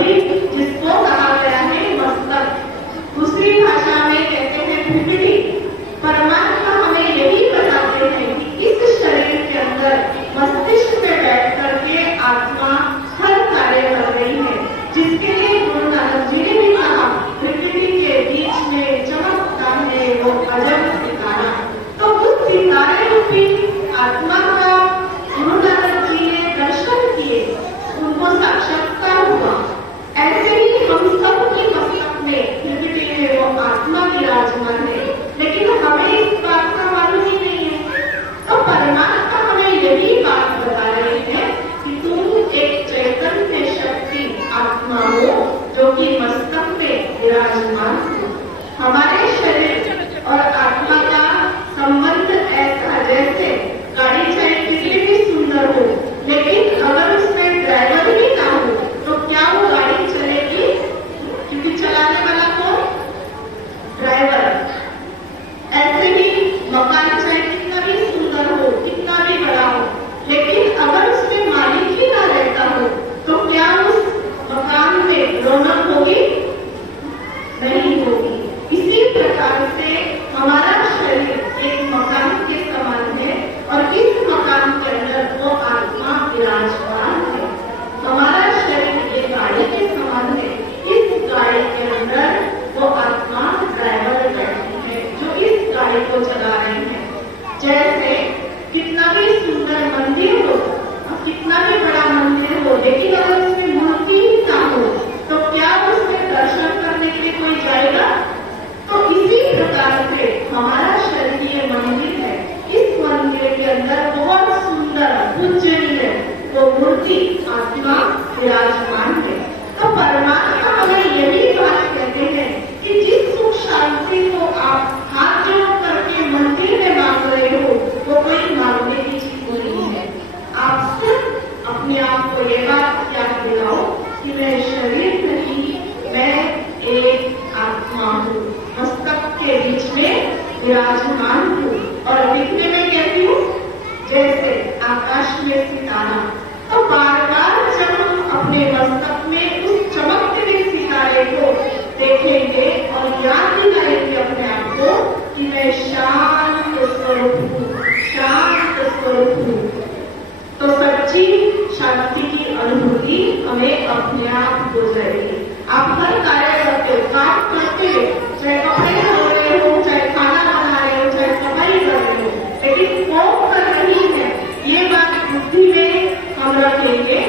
वही जिसको कहा गया है मस्तक, दूसरी भाषा में कहते हैं भुगड़ी। परमात्मा हमें यही बताते हैं कि इस शरीर के अंदर मस्तिष्क में बैठ करके आत्मा हर कार्य कर रही है, जिसके लिए गुरु नानक जी ने भी कहा प्रकृति के बीच में चमकता है वो अजब सितारा। तो उस सितारे रूपी आत्मा का गुरु नानक जी ने दर्शन किए, उनको साक्षात्कार हुआ। ऐसे ही हम सब की मस्तक में प्रकृति में वो आत्मा विराजमान है, लेकिन हमें इस बात का मालूम ही नहीं है। तो परमात्मा हमें यही बात बता रहे हैं कि तुम एक चैतन्य शक्ति आत्मा हो जो कि मस्तक में विराजमान हो। हमारे शरीर और आत्मा का संबंध ऐसा जैसे गाड़ी चाहे कितनी भी सुंदर हो, लेकिन अगर उसमें ड्राइवर ही ना हो तो क्या वो गाड़ी चलेगी? क्योंकि चलाने वाला कौन? ड्राइवर। ऐसे ही मकान चाहे कितना भी सुंदर हो, कितना भी बड़ा हो, लेकिन अगर उसमें मालिक ही ना रहता हो तो क्या उस मकान में रौनक होगी? नहीं होगी। इसी प्रकार से हमारा शरीर एक मकान के समान है और इस मकान के अंदर वो आत्मा विराजमान है। हमारा शरीर एक गाड़ी के समान है, इस गाड़ी के अंदर वो आत्मा ड्राइवर बैठी है जो इस गाड़ी को चला रही है। जैसे कितना भी सुंदर मंदिर हो, कितना भी बड़ा मंदिर हो, लेकिन अगर उसमें मूर्ति ही ना हो तो क्या उसमें दर्शन करने के लिए कोई जाएगा? तो इसी प्रकार से हमारा शरीर ये मंदिर है, इस मंदिर के अंदर बहुत सुंदर पूजनीय वो मूर्ति आत्मा विराजमान है। तो परमात्मा हमें यही बात कहते हैं कि जिस सुख शांति को आप हाथ जोड़ करके मंदिर में मांग रहे हो वो कोई मांगने की चीज नहीं है। आप सिर्फ अपने आप को ये बात याद दिलाओ कि मैं शरीर नहीं, मैं एक आत्मा हूँ, मस्तक के बीच में विराजमान हूँ और दिखने में कहती हूँ जैसे आकाश में सितारा। तो बार बार जब हम अपने मस्तक में उस चमकते हुए सितारे को देखेंगे और याद दिलाएंगे अपने आप को कि मैं शांत स्वरूप हूँ, शांत स्वरूप हूँ, तो सच्ची शांति की अनुभूति हमें अपने आप हो जाएगी। आप हर कार्य करते हो, काम करते हो, चाहे कपड़े धो रहे हो, चाहे खाना बना रहे हो, चाहे सफाई कर रहे हो, लेकिन कौन कर रही है ये बात बुद्धि में हम रखेंगे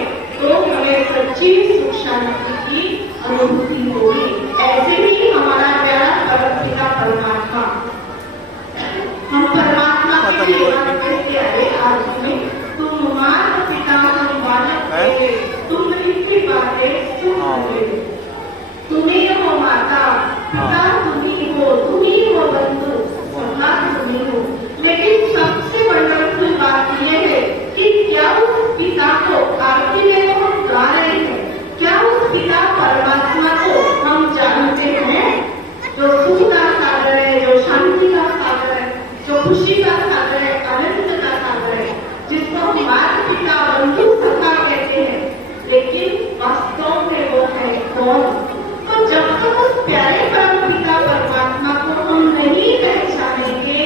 तो हमें सच्ची सुख शांति की अनुभूति होगी। ऐसे ही हमारा प्यारा परमपिता परमात्मा, हम परमात्मा के लिए कहते आए आदि में तुम माता पिता तुम बालक थे, तुम इतनी बातें सुन रहे, तुम्ही हो माता पिता, तुम्ही हो बंधु, सखा तुम्ही हो। लेकिन सबसे वंडरफुल बात यह है कि क्या उस पिता को आरती में तो हम गा रहे हैं, क्या उस पिता परमात्मा को हम जानते हैं जो सुख का सागर है, जो शांति का सागर है, जो खुशी का सागर है, आनंद का सागर है, जिसको हम माता पिता बंधु सखा कहते हैं, लेकिन वास्तव में वो है कौन? तो जब तक उस प्यारे परम पिता परमात्मा को हम नहीं पहचानेंगे,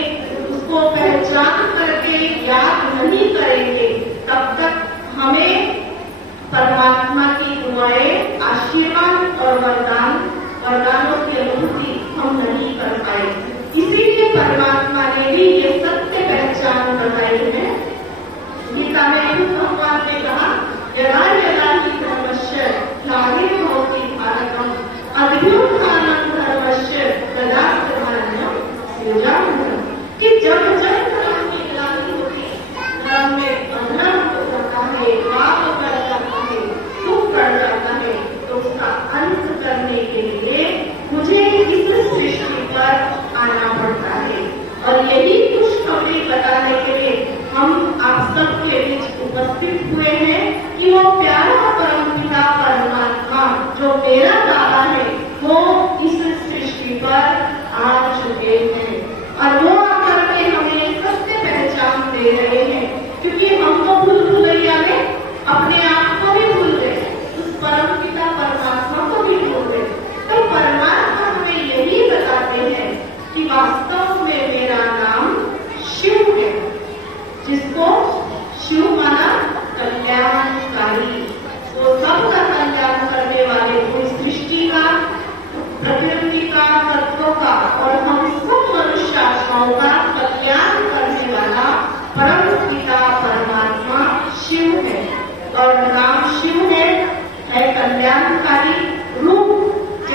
उसको पहचान करके याद नहीं करेंगे, तब तक हमें परमात्मा की दुआएं, आशीर्वाद और वरदानों की अनुभूति हम नहीं कर पाए। इसीलिए परमात्मा ने भी ये सत्य पहचान बताई है। गीता में भगवान ने कहा यदा यदा ही धर्मस्य ग्लानिर्भवति भारतम अभ्युत्थानं धर्मस्य तदा तदानीं सृजाम्यहम्, कि जब जब धर्म की ग्लानि होती, धर्म में अधर्म होता है, पाप बढ़ जाता है, दुख बढ़ जाता है, तो उसका अंत करने के लिए मुझे इस सृष्टि पर आना पड़ता है। और यही खुशखबरी बताने के लिए हम आप सबके बीच उपस्थित हुए हैं कि वो प्यारा परमपिता परमात्मा जो मेरा दादा है वो इस सृष्टि पर आ चुके हैं और वो आकर के हमें सत्य पहचान दे रहे हैं, क्योंकि हम तो भूल भुलैया में अपने आप को भी भूल गए। उस परमपिता परमात्मा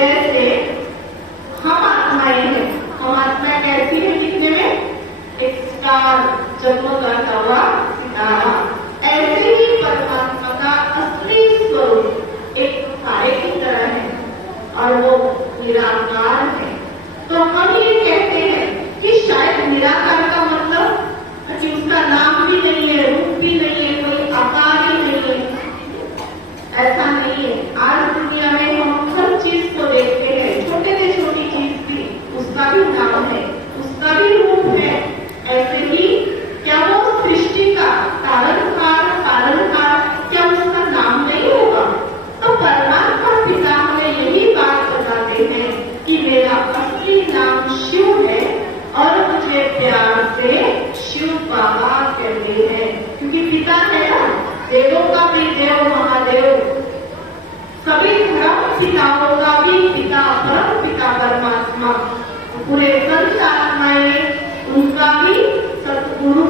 जैसे हम आत्माएं हैं। हम आत्माएं कैसी है दिखने में? एक स्टार, जगमगाता हुआ सितारा। ऐसे ही परमात्मा का असली स्वरूप एक तारे की तरह है और वो निराकार है। तो हम ये कहते हैं कि शायद निराकार का मतलब कि उसका नाम भी नहीं है, रूप भी नहीं है, कोई आकार ही नहीं है। ऐसा नहीं है। आज दुनिया में हम हर चीज को देखते हैं, छोटे से छोटी चीज भी उसका भी नाम है, उसका भी रूप है। ऐसे ही क्या वो सृष्टि का तारणहार, क्या उसका नाम नहीं होगा? तो परमात्मा पिता हमें यही बात बताते हैं कि मेरा असली नाम शिव है और मुझे प्यार से शिव बाबा कहते हैं, क्योंकि पिता है ना, देवों का भी देव महादेव, सभी धर्म पिताओं का भी पिता, परम पिता परमात्मा, पूरे संत आत्माएं उनका भी सतगुरु,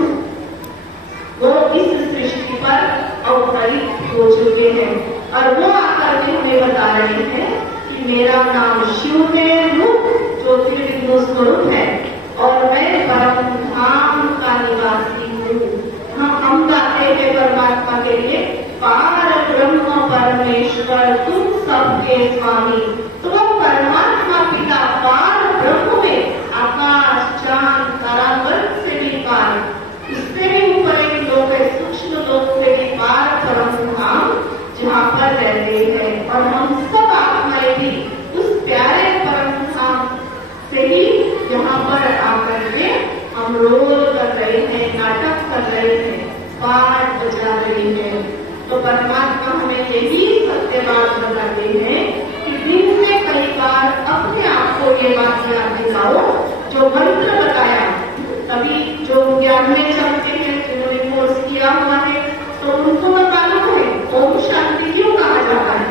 वो इस सृष्टि पर अवतरित हो चुके हैं और वो आकर के हमें बता रहे हैं कि मेरा नाम शिव है, रूप ज्योतिर्लिंग स्वरूप है और मैं परम धाम का निवासी हूँ। हम गाते हैं परमात्मा के लिए, पार ब्रह्म परमेश्वर तुम सबके स्वामी। तो वो परमात्मा पिता पार ब्रह्म में आकाश, चांद, तारागण से भी पार, इससे भी ऊपर एक लोक है, सूक्ष्म लोक से भी पार परम धाम, जहाँ पर रहते हैं। और हम सब आत्माएं भी उस प्यारे परम धाम से ही यहाँ पर आकर के हम रोल कर रहे हैं, नाटक कर रहे हैं, पाठ बजा रहे हैं। तो परमात्मा हमें यही सत्य बात बताते हैं कि दिन में कई बार अपने आप को ये बात याद दिलाओ, जो मंत्र बताया, तभी जो ज्ञान में चलते हैं, जिन्होंने कोर्स किया हुआ है, तो उनको तो मालूम है ओम शांति क्यों कहा जाता है।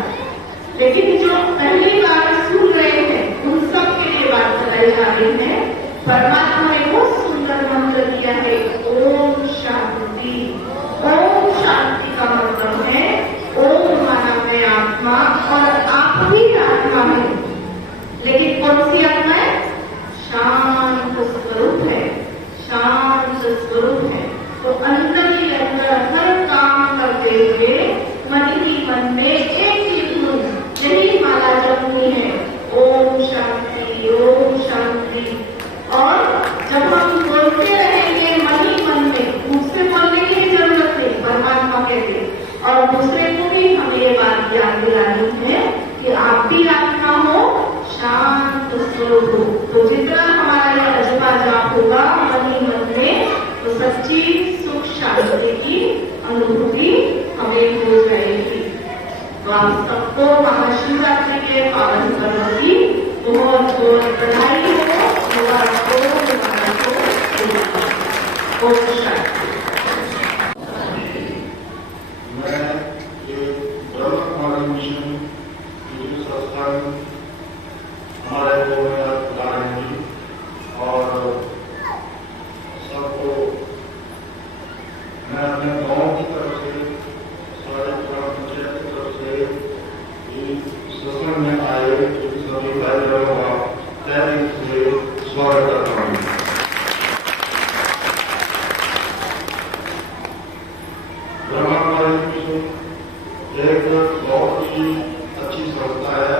लेकिन जो पहली बार सुन रहे हैं, उन सब के लिए बात बताई जा रही है। परमात्मा ने बहुत सुंदर मंत्र दिया है, ओम शांति। ओम शांति का मतलब है ओम माना है आत्मा और आप ही आत्मा है। लेकिन कौन सी आत्मा है? शांत स्वरूप है, शांत स्वरूप है। तो अंदर ही अंदर हर काम करते हुए मन ही मन में एक ही धुन, यही माला जपनी है, ओम शांति, ओम शांति। और जब हम बोलते रहेंगे मन ही मन में, मुझसे बोलने की जरूरत नहीं, परमात्मा कहते, और दूसरे को भी हमें ये बात याद दिलानी है कि आप भी आत्मा हो, शांत स्वरूप हो। तो जितना हमारा ये अजपा जाप होगा मन ही मन में, तो सच्ची सुख शांति की अनुभूति हमें हो जाएगी। तो आप सबको महाशिवरात्रि के पावन पर्व की बहुत बहुत बधाई हो, ओम शांति। मैं ब्रह्म कुमारी मिशन संस्थान हमारे को बता रहे हैं और सबको मैं अपने गाँव की तरफ से, सारे ग्राम पंचायत की तरफ से सत्संग में आए सभी भाई बहनों का तहे दिल से स्वागत करता हूँ। ब्रह्मा कुमारी मिशन एक बहुत ही अच्छी संस्था है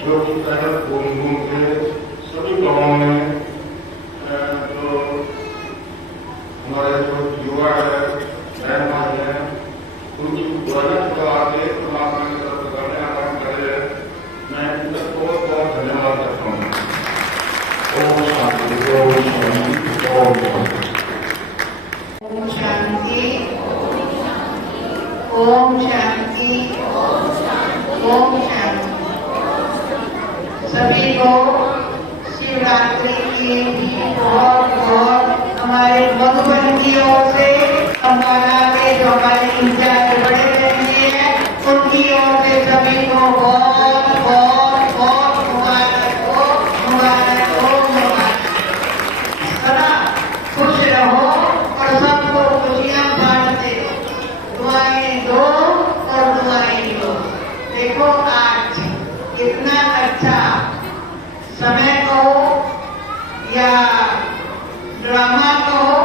जो कि तहत घूम घूम के सभी गाँवों में जो हमारे जो युवा है, बहन भाई है, उनकी वजह को आगे परमात्मा की तरफ करने का काम कर रहे हैं। मैं इनका बहुत बहुत धन्यवाद करता हूँ। ओम शांति, ओम शांति, ओम शांति। ओम शांति, ओम शांति, ओम शांति। सभी को शिवरात्रि की बहुत बहुत हमारे मधुबन की ओर से, अम्बाला के जो हमारे इंचार्ज बड़े बहने हैं, उनकी ओर से सभी को बहुत बहुत बहुत मुबारक हो, मुबारक हो, मुबारक। सदा खुश रहो और सबको खुशियां बांटते हो, दुआएं दो और दुआएं लो। देखो आज कितना अच्छा समय कहो या ड्रामा कहो,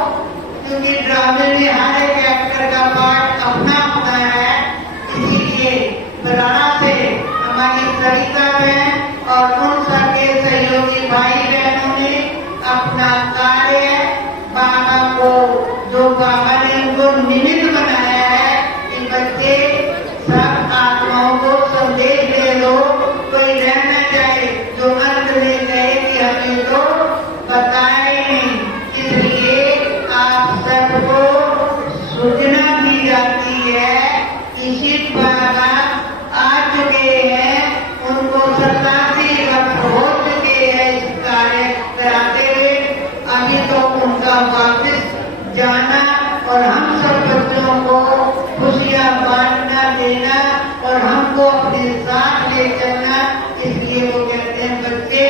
क्योंकि ड्रामे में हर एक एक्टर का पार्ट अपना अपना है। इसीलिए बराड़ा से हमारी सरिता बहन और उन सबके सहयोगी भाई बहनों ने अपना कार्य बाबा को, जो बाबा ने उनको निमित्त बनाया है कि बच्चे सब आत्माओं को संदेश दे दो, कोई रह न जाए जो अंत में कहे कि हमें तो बताए नहीं। इसलिए आप सबको सूचना दी जाती है कि शिव बाबा आ चुके हैं, उनको 87 वर्ष हो चुके हैं इस कार्य कराते हुए। अभी तो उनका वापस जाना और हम सब बच्चों को खुशियां बांटना देना और हमको अपने साथ ले चलना। इसलिए वो कहते हैं बच्चे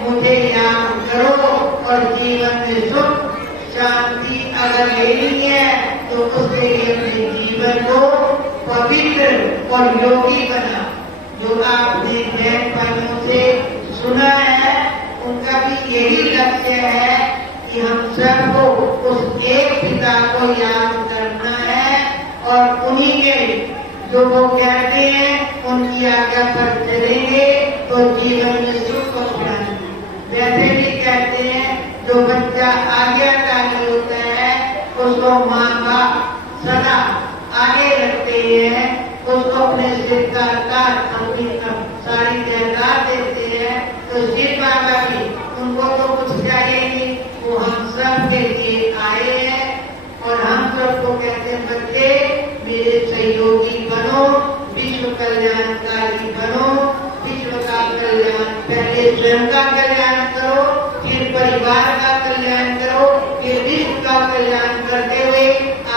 मुझे याद करो और जीवन में सुख शांति अगर लेनी है तो उसके लिए अपने जीवन को पवित्र और योगी बना। जो आपने बहन भाइयों से सुना है उनका भी यही लक्ष्य है कि हम सबको उस एक पिता को याद करना है और उन्हीं के जो वो कहते हैं उनकी आज्ञा पर चलेंगे तो जीवन में सुख को पाएंगे। वैसे भी कहते हैं जो बच्चा आज्ञाकारी होता है उसको माँ बाप सदा आगे रखते हैं, उसको अपने सिर का ताज अपनी सारी जायदाद देते हैं। तो शिव बाबा भी उनको तो कुछ चाहिए नहीं, वो हम सब के लिए आए हैं और हम सबको कहते हैं बच्चे मेरे सहयोगी बनो, विश्व कल्याणकारी बनो। विश्व का कल्याण पहले स्वयं का कल्याण करो, फिर परिवार का कल्याण करो, फिर विश्व का कल्याण करते हुए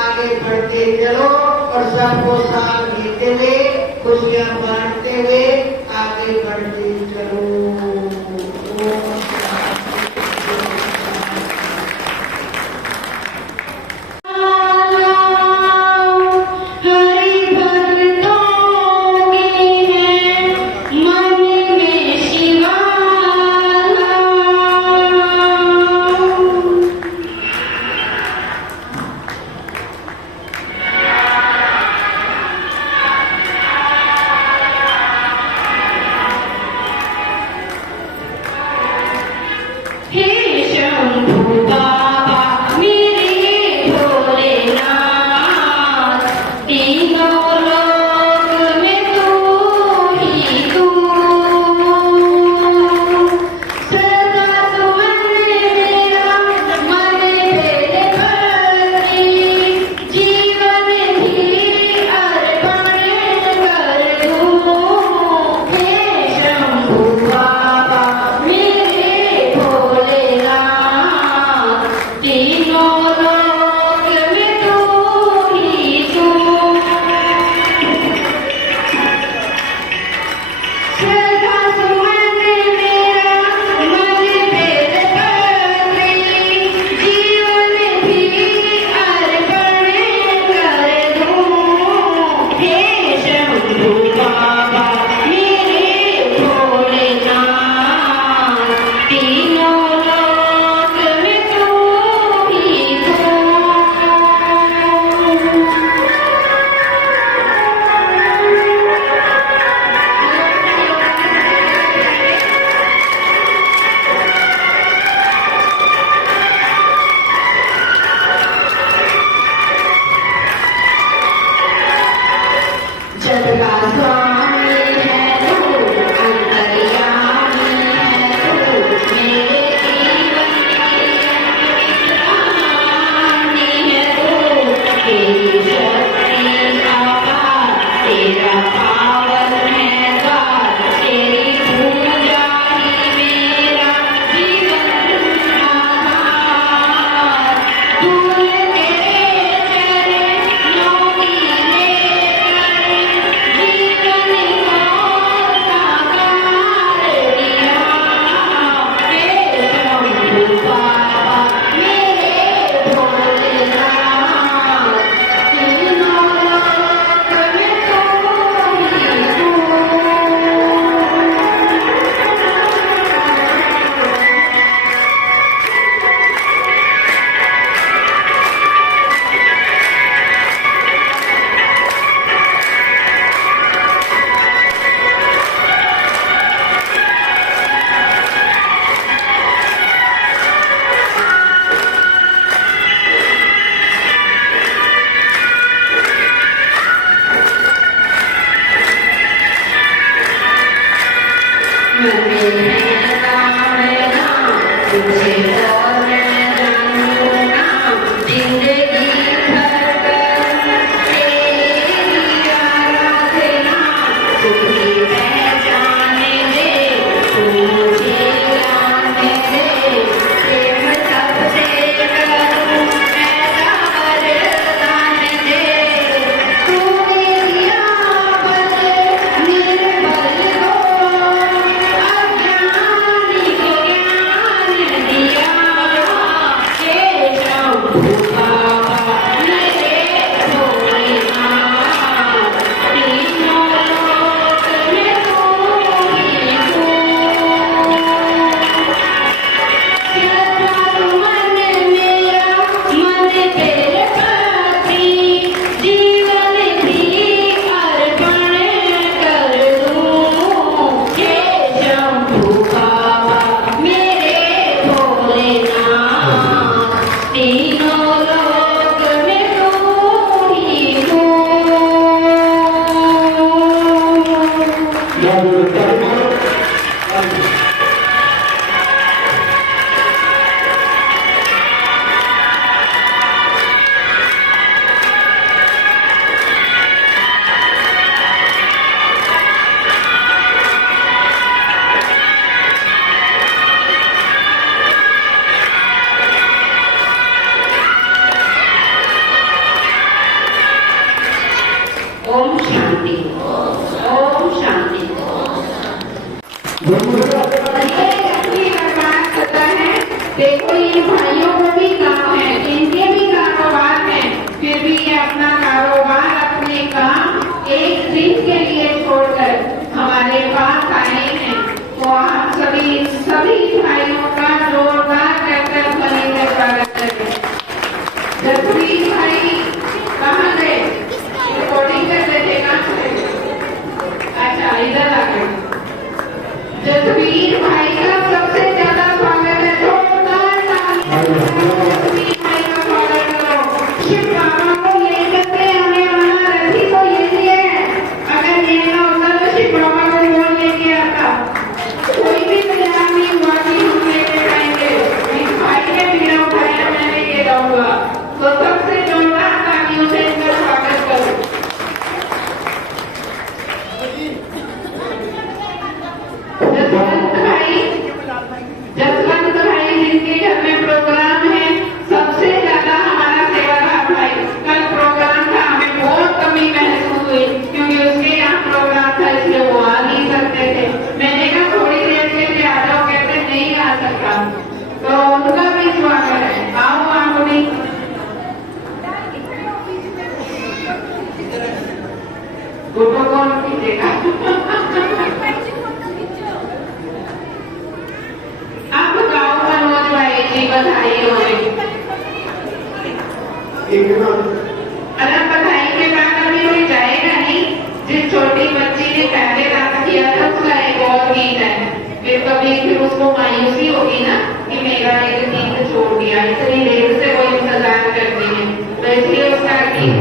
आगे बढ़ते चलो और सबको साथ देते हुए खुशियां बांटते हुए आगे बढ़ते चलो। ओम शांति, ओम शांति। देखो ये भाइयों को भी काम है, इनके भी कारोबार है, फिर भी ये अपना कारोबार अपने काम एक दिन के लिए छोड़कर हमारे पास आए हैं। तो आप सभी भाइयों का जोरदार कहकर बने का स्वागत करें। जसवीर भाई कहाँ गए? रिकॉर्डिंग कर रहे थे ना? अच्छा, इधर आ गए। जसवीर भाई का सबसे ज्यादा स्वागत है। जसवीर भाई का स्वागत करो। शिव बाबा को लेकर के हमें वहाँ रखी तो यही है। अगर ये ना होता तो शिव बाबा को कौन लेके आता? कोई भी तैयार नहीं हुआ कि हम लेके जाएंगे। इस भाई ने बिना उठाया मैं लेके जाऊंगा। तो सबसे जोरदार तालियों से इनका स्वागत करो। जसवंत भाई जिनके घर में प्रोग्राम है, सबसे ज्यादा हमारा सेवादार भाई। कल प्रोग्राम था, हमें बहुत कमी महसूस हुई क्योंकि उसके यहाँ प्रोग्राम था, इसलिए वो आ नहीं सकते थे। मैंने कहा थोड़ी देर के लिए आ जाओ, कहते नहीं आ सकता। तो उनका भी स्वागत है। आओ आमुनी। फोटो कौन खींचेगा? आप बताओ मनोज भाई जी, बधाई हो रही। अरे बधाई के बाद अभी कोई जाएगा नहीं। जिस छोटी बच्ची ने पहले रात किया था उसका एक और गीत है। फिर उसको मायूसी होगी ना कि मेरा एक गीत छोड़ दिया, इतनी देर से वो इंतजार करती है, तो इसलिए उसका गीत